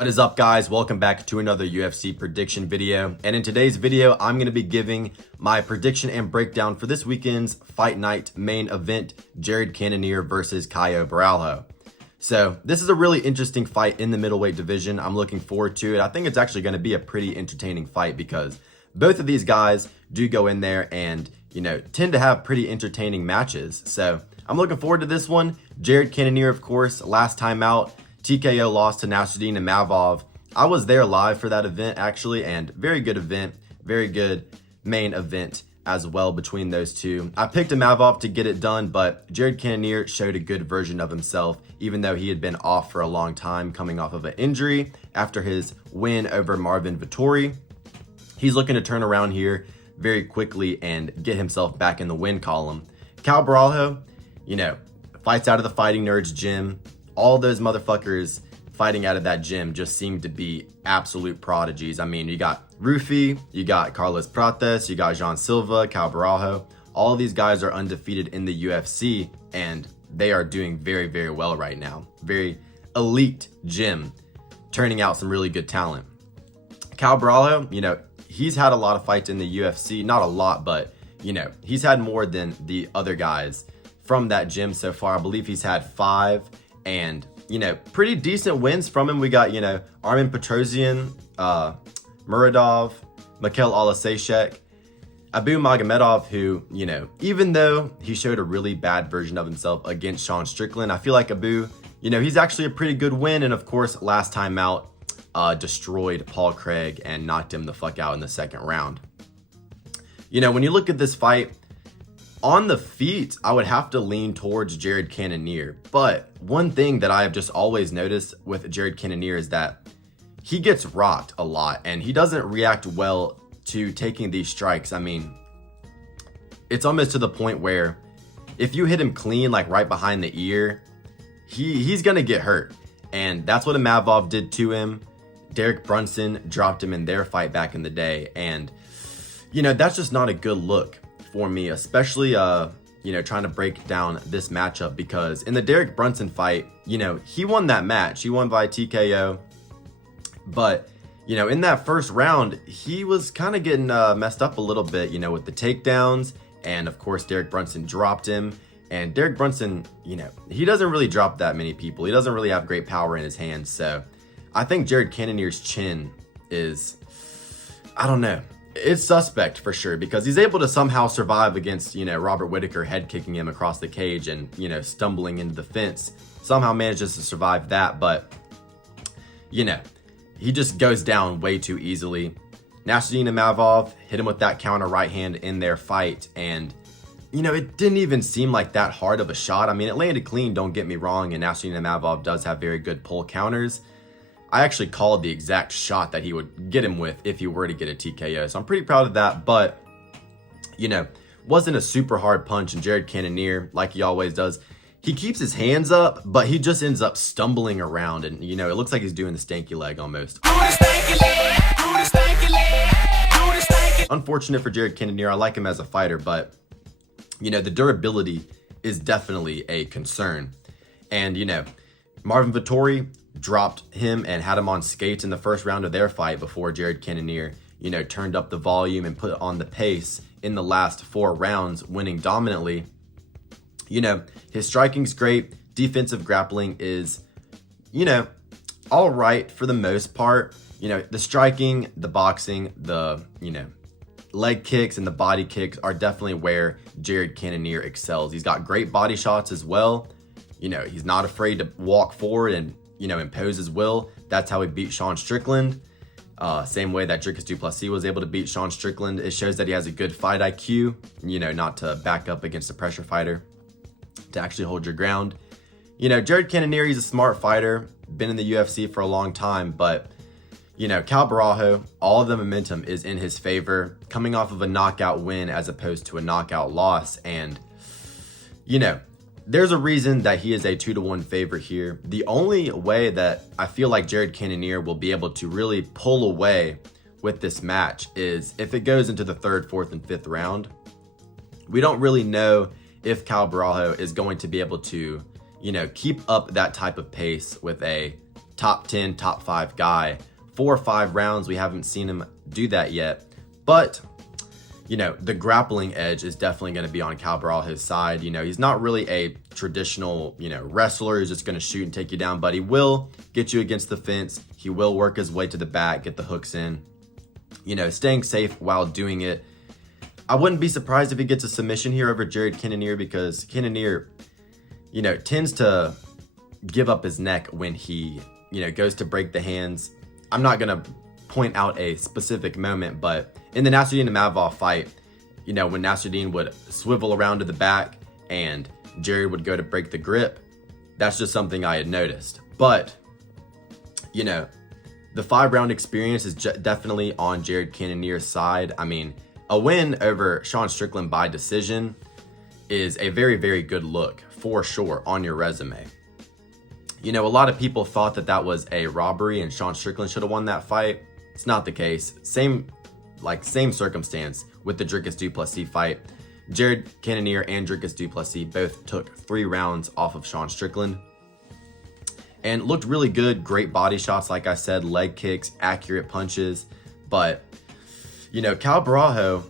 What is up, guys? Welcome back to another UFC prediction video. And in today's video, I'm going to be giving my prediction and breakdown for this weekend's Fight Night main event, Jared Cannonier versus Caio Borralho. So this is a really interesting fight in the middleweight division. I'm looking forward to it. I think it's actually going to be a pretty entertaining fight because both of these guys do go in there and, tend to have pretty entertaining matches. So I'm looking forward to this one. Jared Cannonier, of course, last time out, TKO lost to Nasruddin and Mavov. I was there live for that event, actually, and very good event, very good main event as well between those two. I picked a Mavov to get it done, but Jared Cannonier showed a good version of himself, even though he had been off for a long time, coming off of an injury after his win over Marvin Vettori. He's looking to turn around here very quickly and get himself back in the win column. Caio Borralho, fights out of the Fighting Nerds gym. All those motherfuckers fighting out of that gym just seem to be absolute prodigies. I mean, you got Rufi, you got Carlos Prates, you got Jean Silva, Caio Borralho. All of these guys are undefeated in the UFC, and they are doing very, very well right now. Very elite gym, turning out some really good talent. Caio Borralho, he's had a lot of fights in the UFC. Not a lot, but, he's had more than the other guys from that gym so far. I believe he's had 5. And, pretty decent wins from him. We got, Armin Petrosian, Muradov, Mikhail Olasejczak, Abu Magomedov, who, even though he showed a really bad version of himself against Sean Strickland, I feel like Abu, he's actually a pretty good win. And, of course, last time out, destroyed Paul Craig and knocked him the fuck out in the second round. When you look at this fight, on the feet, I would have to lean towards Jared Cannonier. But one thing that I have just always noticed with Jared Cannonier is that he gets rocked a lot and he doesn't react well to taking these strikes. I mean, it's almost to the point where if you hit him clean, like right behind the ear, he's going to get hurt. And that's what Mavov did to him. Derek Brunson dropped him in their fight back in the day. And, that's just not a good look for me, especially trying to break down this matchup, because in the Derek Brunson fight, he won that match. He won by TKO, but in that first round, he was kind of getting messed up a little bit, with the takedowns, and of course Derek Brunson dropped him. And Derek Brunson, he doesn't really drop that many people. He doesn't really have great power in his hands. So I think Jared Cannonier's chin is, I don't know, it's suspect for sure, because he's able to somehow survive against, Robert Whittaker head kicking him across the cage and, stumbling into the fence. Somehow manages to survive that, but, he just goes down way too easily. Nasruddin and Mavov hit him with that counter right hand in their fight, and, it didn't even seem like that hard of a shot. I mean, it landed clean, don't get me wrong, and Nasruddin and Mavov does have very good pull counters. I actually called the exact shot that he would get him with if he were to get a TKO. So I'm pretty proud of that, but, wasn't a super hard punch. And Jared Cannonier, like he always does, he keeps his hands up, but he just ends up stumbling around. And, it looks like he's doing the stanky leg almost. Unfortunate for Jared Cannonier. I like him as a fighter, but, the durability is definitely a concern. And, Marvin Vettori dropped him and had him on skates in the first round of their fight before Jared Cannonier, turned up the volume and put on the pace in the last 4 rounds, winning dominantly. His striking's great. Defensive grappling is, all right for the most part. The striking, the boxing, the, leg kicks and the body kicks are definitely where Jared Cannonier excels. He's got great body shots as well. He's not afraid to walk forward and, impose his will. That's how he beat Sean Strickland. Same way that Dricus du Plessis was able to beat Sean Strickland. It shows that he has a good fight IQ, not to back up against a pressure fighter, to actually hold your ground. Jared Cannonier, he's a smart fighter, been in the UFC for a long time, but, Caio Borralho, all of the momentum is in his favor, coming off of a knockout win as opposed to a knockout loss. And, there's a reason that he is a 2-1 favorite here. The only way that I feel like Jared Cannonier will be able to really pull away with this match is if it goes into the 3rd, 4th, and 5th round. We don't really know if Caio Borralho is going to be able to, keep up that type of pace with a top 10, top 5 guy. 4 or 5 rounds, we haven't seen him do that yet. But, you know, the grappling edge is definitely going to be on Caio Borralho's side. You know, he's not really a traditional, you know, wrestler who's just going to shoot and take you down, but he will get you against the fence. He will work his way to the back, get the hooks in, you know, staying safe while doing it. I wouldn't be surprised if he gets a submission here over Jared Cannonier, because Cannonier, you know, tends to give up his neck when he, you know, goes to break the hands. I'm not going to point out a specific moment, but in the Nasruddin and Mavov fight, you know, when Nasruddin would swivel around to the back and Jared would go to break the grip, that's just something I had noticed. But, you know, the 5-round experience is definitely on Jared Cannonier's side. I mean, a win over Sean Strickland by decision is a very, very good look for sure on your resume. You know, a lot of people thought that that was a robbery and Sean Strickland should have won that fight. It's not the case. Same circumstance with the Dricus du Plessis fight. Jared Cannonier and Dricus du Plessis both took 3 rounds off of Sean Strickland and looked really good. Great body shots, like I said, leg kicks, accurate punches. But, you know, Caio Borralho,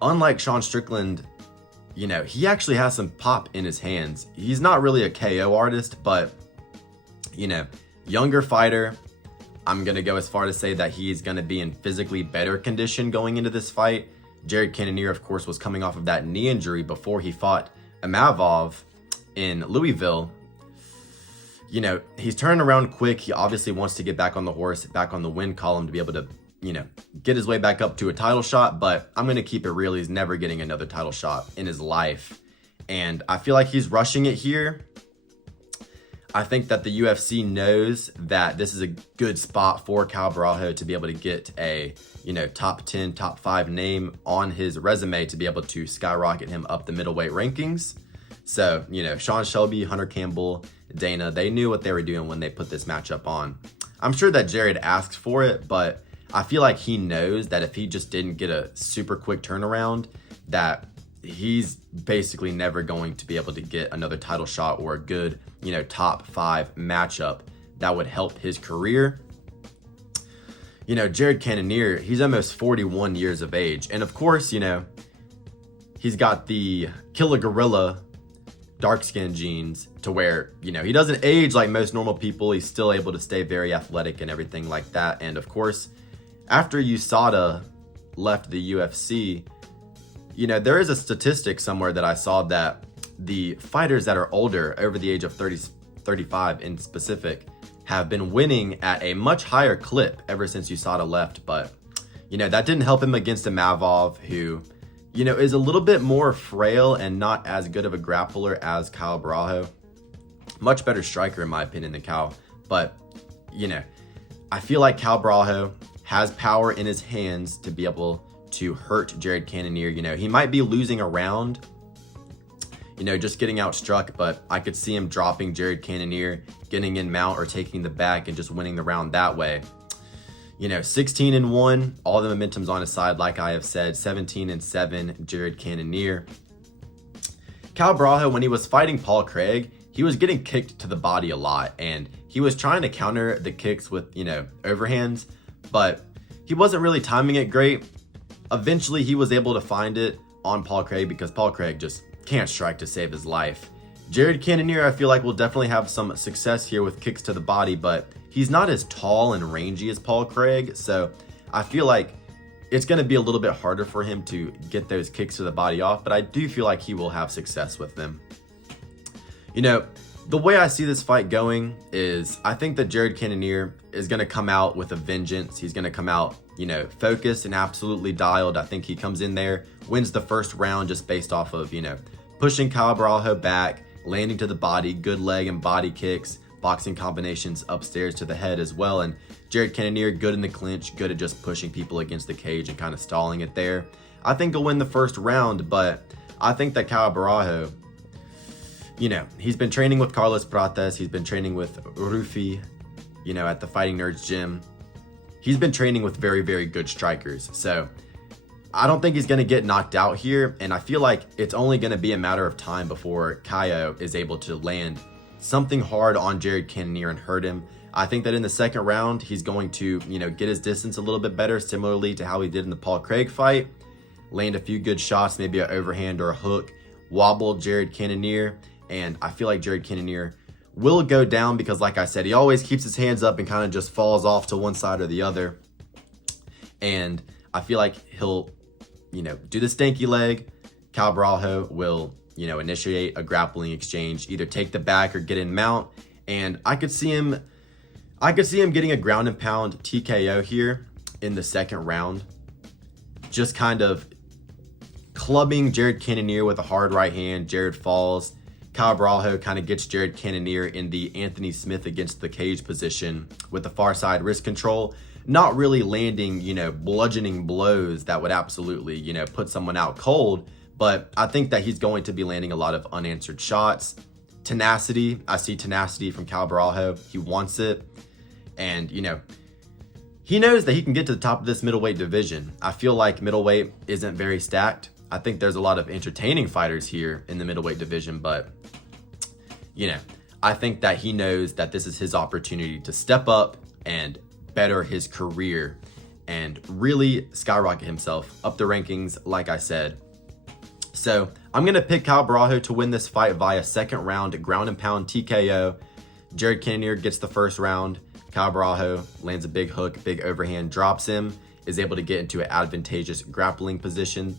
unlike Sean Strickland, you know, he actually has some pop in his hands. He's not really a KO artist, but, you know, younger fighter. I'm going to go as far to say that he's going to be in physically better condition going into this fight. Jared Cannonier, of course, was coming off of that knee injury before he fought Mavov in Louisville. You know, he's turning around quick. He obviously wants to get back on the horse, back on the win column to be able to, you know, get his way back up to a title shot. But I'm going to keep it real. He's never getting another title shot in his life. And I feel like he's rushing it here. I think that the UFC knows that this is a good spot for Caio Borralho to be able to get a, you know, top 10, top 5 name on his resume to be able to skyrocket him up the middleweight rankings. So, you know, Sean Shelby, Hunter Campbell, Dana, they knew what they were doing when they put this matchup on. I'm sure that Jared asked for it, but I feel like he knows that if he just didn't get a super quick turnaround, that he's basically never going to be able to get another title shot or a good, you know, top 5 matchup that would help his career. You know, Jared Cannonier, he's almost 41 years of age. And of course, you know, he's got the killer gorilla dark skin genes to where, you know, he doesn't age like most normal people. He's still able to stay very athletic and everything like that. And of course, after USADA left the UFC, you know, there is a statistic somewhere that I saw that the fighters that are older, over the age of 30, 35 in specific, have been winning at a much higher clip ever since USADA left. But, you know, that didn't help him against a Mavov who, you know, is a little bit more frail and not as good of a grappler as Caio Borralho. Much better striker, in my opinion, than Caio. But, you know, I feel like Caio Borralho has power in his hands to be able to hurt Jared Cannonier. You know, he might be losing a round, you know, just getting outstruck, but I could see him dropping Jared Cannonier, getting in mount or taking the back and just winning the round that way. You know, 16-1, all the momentum's on his side, like I have said. 17-7, Jared Cannonier. Caio Borralho, when he was fighting Paul Craig, he was getting kicked to the body a lot, and he was trying to counter the kicks with, you know, overhands, but he wasn't really timing it great. Eventually, he was able to find it on Paul Craig because Paul Craig just can't strike to save his life. Jared Cannonier, I feel like, will definitely have some success here with kicks to the body, but he's not as tall and rangy as Paul Craig, so I feel like it's going to be a little bit harder for him to get those kicks to the body off, but I do feel like he will have success with them. You know, the way I see this fight going is I think that Jared Cannonier is going to come out with a vengeance. He's going to come out, you know, focused and absolutely dialed. I think he comes in there, wins the first round just based off of, you know, pushing Caio Borralho back, landing to the body, good leg and body kicks, boxing combinations upstairs to the head as well. And Jared Cannonier, good in the clinch, good at just pushing people against the cage and kind of stalling it there. I think he'll win the first round, but I think that Caio Borralho, you know, he's been training with Carlos Prates. He's been training with Rufi, you know, at the Fighting Nerds gym. He's been training with very, very good strikers. So I don't think he's going to get knocked out here. And I feel like it's only going to be a matter of time before Caio is able to land something hard on Jared Cannonier and hurt him. I think that in the second round, he's going to, get his distance a little bit better, similarly to how he did in the Paul Craig fight. Land a few good shots, maybe an overhand or a hook, wobble Jared Cannonier, and I feel like Jared Cannonier will go down because, like I said, he always keeps his hands up and kind of just falls off to one side or the other. And I feel like he'll, do the stanky leg. Caio Borralho will, initiate a grappling exchange, either take the back or get in mount. And I could see him getting a ground and pound TKO here in the second round. Just kind of clubbing Jared Cannonier with a hard right hand. Jared falls. Caio Borralho kind of gets Jared Cannonier in the Anthony Smith against the cage position with the far side wrist control. Not really landing, bludgeoning blows that would absolutely, put someone out cold. But I think that he's going to be landing a lot of unanswered shots. Tenacity. I see tenacity from Caio Borralho. He wants it. And, he knows that he can get to the top of this middleweight division. I feel like middleweight isn't very stacked. I think there's a lot of entertaining fighters here in the middleweight division, but, I think that he knows that this is his opportunity to step up and better his career and really skyrocket himself up the rankings, like I said. So I'm going to pick Caio Borralho to win this fight via second round ground and pound TKO. Jared Cannonier gets the first round. Caio Borralho lands a big hook, big overhand, drops him, is able to get into an advantageous grappling position,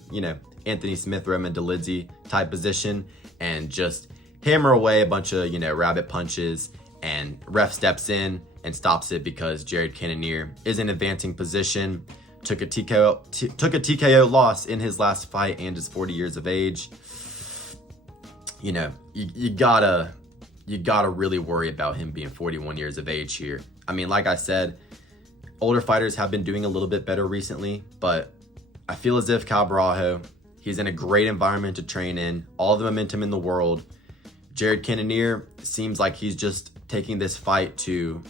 Anthony Smith, Roman Dolidze type position, and just hammer away a bunch of, rabbit punches, and ref steps in and stops it because Jared Cannonier is in advancing position. Took a TKO loss in his last fight and is 40 years of age. You gotta really worry about him being 41 years of age here. I mean, like I said, older fighters have been doing a little bit better recently, but I feel as if Caio Borralho, he's in a great environment to train in, all the momentum in the world. Jared Cannonier seems like he's just taking this fight to,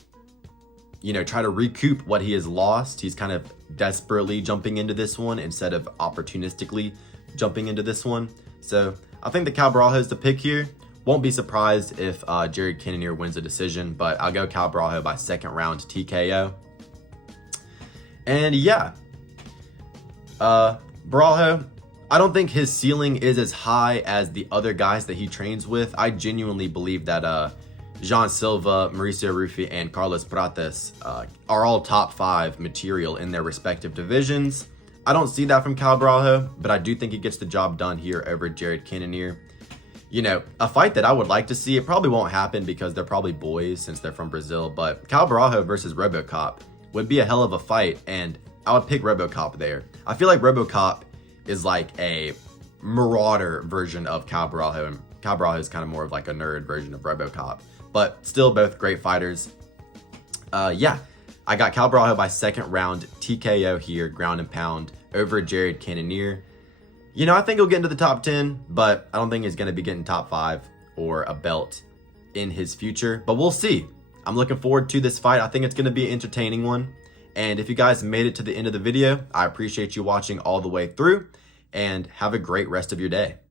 try to recoup what he has lost. He's kind of desperately jumping into this one instead of opportunistically jumping into this one. So I think that Caio Borralho is the pick here. Won't be surprised if Jared Cannonier wins a decision, but I'll go Caio Borralho by second round TKO. And yeah, Borralho, I don't think his ceiling is as high as the other guys that he trains with. I genuinely believe that Jean Silva, Mauricio Ruffi, and Carlos Prates are all top 5 material in their respective divisions. I don't see that from Caio Borralho, but I do think he gets the job done here over Jared Cannonier. A fight that I would like to see, it probably won't happen because they're probably boys since they're from Brazil, but Caio Borralho versus RoboCop would be a hell of a fight, and I would pick RoboCop there. I feel like RoboCop is like a marauder version of Caio Borralho, and Caio Borralho is kind of more of like a nerd version of RoboCop, but still both great fighters. Yeah, I got Caio Borralho by second round TKO here, ground and pound, over Jared Cannonier. I think he'll get into the top 10, but I don't think he's going to be getting top 5 or a belt in his future, but we'll see. I'm looking forward to this fight. I think it's going to be an entertaining one. And if you guys made it to the end of the video, I appreciate you watching all the way through, and have a great rest of your day.